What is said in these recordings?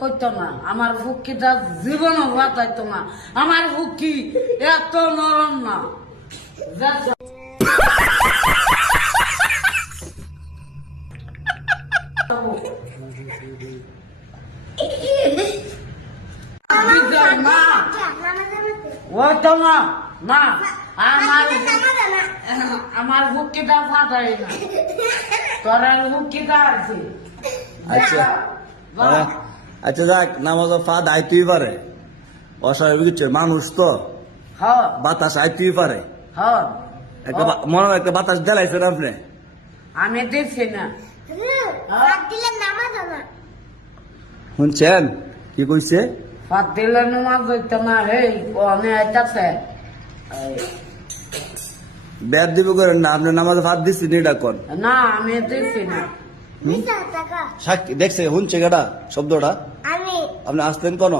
করতো না আমার ফুকিটা জীবনও বাঁচাইতো না আমার ফুকি এত নরম না। মা না মা আমার আমার ফুকিটা ফাটাই না। তোর ফুকিটা আছে। আচ্ছা আচ্ছা যাক নামাজ ফাদ আইতেই পারে। অস্বাভাবিক কিছু মানুষ তো। হ্যাঁ। বাতাস আইতেই পারে। হ্যাঁ। একটা মনে হয় একটা বাতাস জ্বালাইছেন আপনি? আমি দিচ্ছি না। শুনছেন? কি কইছে? ফাত দিলে নামাজ হইতো না হে অনে আইতাছে। ব্যাট দিব করেন না আপনি নামাজ ফাদ দিচ্ছেন এটা কোন? না আমি দিচ্ছি না। সাক্ষী দেখছে শুনছে কেটা শব্দটা? আপনি আসতেন কোন?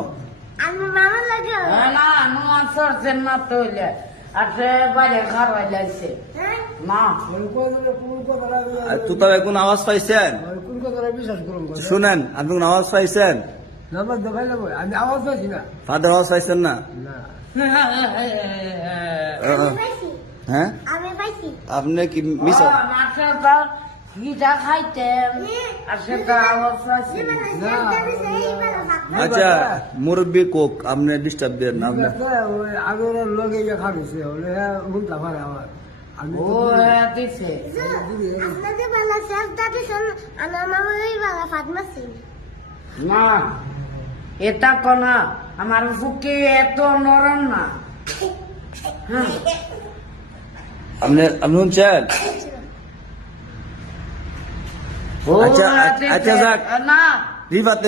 আমি মামা লাগে। এ না নামাজ সরছেন না তৈলে আর সে বাইরে খারাপ লাগছে হ্যাঁ? কোন আওয়াজ পাইছেন কোন কথাটা বিশ্বাস করুন শুনেন আপনি কোন আওয়াজ পাইছেন? আমি আওয়াজ পাচ্ছি না ফাদের আওয়াজ পাইছেন না? না আমি পাইছি। হ্যাঁ? আপনি কি মিস খাইতেন আর সেটা ছিল আচ্ছা মুরব্বী কোক আপনি ডিস্টার্ব দেন না আপনি ওই আগের লোক ইয়ে খাবিছে পারে আমার আমি ও তো দিছে আপনাদের বেলা শেষ দাবি শোন আমার মামা ওই বেলা ফাতমা সিং না এটা কোনা আমার ফুকি এত নরম না আপনি আচ্ছা, আচ্ছা, আচ্ছা,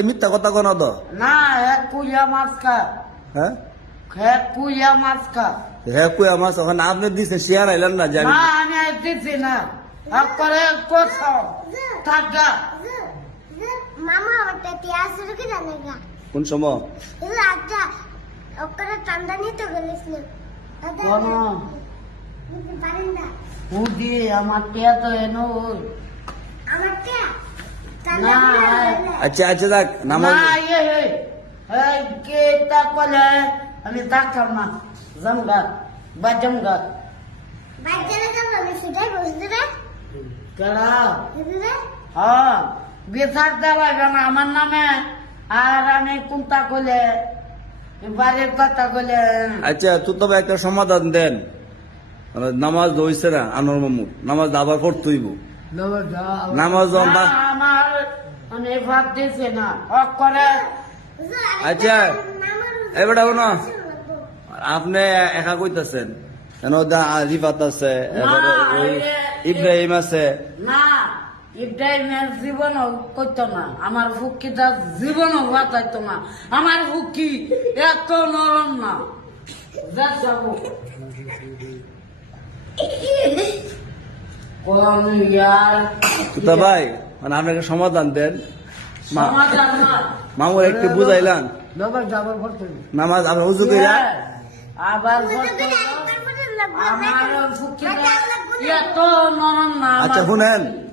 মিথ্যা কথা কোন তো। না এক কুইয়া মাছ হ্যাঁ? এক কুইয়া মাছ খা। হ্যাঁ আপনি দিছেন শেয়ার আইলেন না জানি। না আমি আর মামা ওটা তিয়াস কোন সময়? না। কোন আমার টিয়া তো এনো আচ্ছা আচ্ছা দেখ নামাজ ইয়ে কে আমি না বা বাচ্চারা সেটাই বুঝতে রে কেডা হ্যাঁ আমার নামে আর আমি কোনটা কলে বাড়ির কথা কলে আচ্ছা তো তবে একটা সমাধান দেন মানে নামাজ হইছে না আনোয়ার মামুর নামাজ আবার দা নামাজ আমার ভাব দিছে না করে আচ্ছা আপনি একা কইতাছেন। কেন রিফাত আছে ইব্রাহিম আছে। না ইব্রাহিমের জীবনও করতো না। আমার ফুকিটা জীবনও বাঁচাইতো না। আমার ফুকি এত নরম না। যা যাব। ইয়ার। ভাই? মানে আপনাকে সমাধান দেন। মা- সমাধান একটু বুঝাইলাম। নামাজ আপনি উজু কইরা? আবার আচ্ছা শুনেন।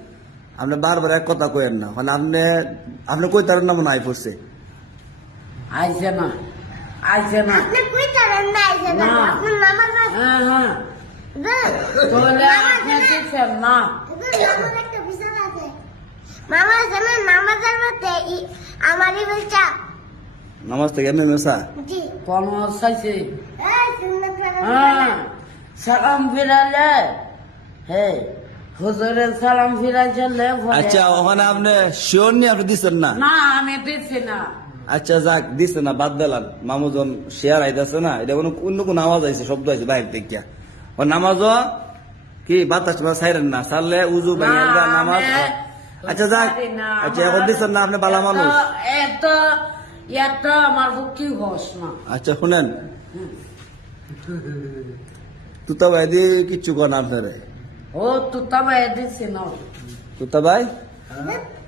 আপনি বারবার এক কথা কইেন না। মানে আপনি আপনি কইতারেন না মনে হয় পড়ছে? আইছে না আইছে না আপনি কই তারেন না এই না। আপনার নামাজ হ্যাঁ হ্যাঁ। তাহলে আপনি দিচ্ছেন না নামাজ একটা বিষয় আছে মামা জানে নামাজের মধ্যে আমারই বলছা নামাজ থেকে এমনি মেসা? জি। কোন চাইছে হ্যাঁ সালাম ফিরালে। হে হুজুরে সালাম ফিরাইছিলে আচ্ছা ওখানে আপনি শিওর নি আপনি দিচ্ছেন না? না আমি দিচ্ছি না। আচ্ছা যাক দিচ্ছে না বাদ দিলাম। মামুজন শেয়ার আইতাছে না এটা কোনো অন্য কোন আওয়াজ আইছে শব্দ আইছে বাইরে থেকে। ও নামাজ কি? বাতাস টাতাস ছাইরেন না। ছাড়লে উজু না, নামাজ আচ্ছা যাক। আচ্ছা এখন দিচ্ছেন না আপনি বালা মানুষ? এত- এত আমার না। আচ্ছা শুনেন। তুতা ভাই দি কিচ্ছু কন আপনারে? ও তো তবে দিচ্ছি না তুতা ভাই?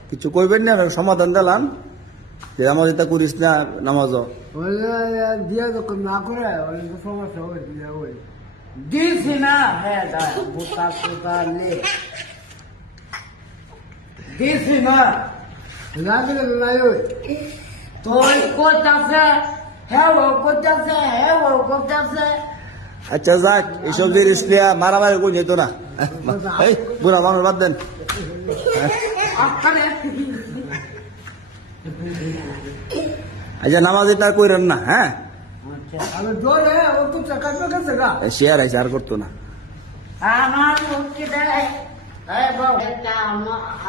কিছু কইবেন না সমাধান দিলাম। যে আমার এটা করিস না নামাজ দিয়ে যখন না করে সমস্যা হয়। দিয়ে ওই দিছি না হ্যাঁ দা বুতা সুতা লে দিছি না না দিলে তো নাই ওই তোর কইতাছে হ্যাঁ ও কইতাছে হ্যাঁ ও কইতাছে আচ্ছা যাক এইসব জিনিস নিয়ে মারামারি করে যেত না এই বুড়া মানুষ বাদ দেন আরে আচ্ছা নামাজ এটা কইরেন না হ্যাঁ শেয়ার আছে আর করতো না। আমার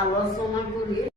আলোচনা করি।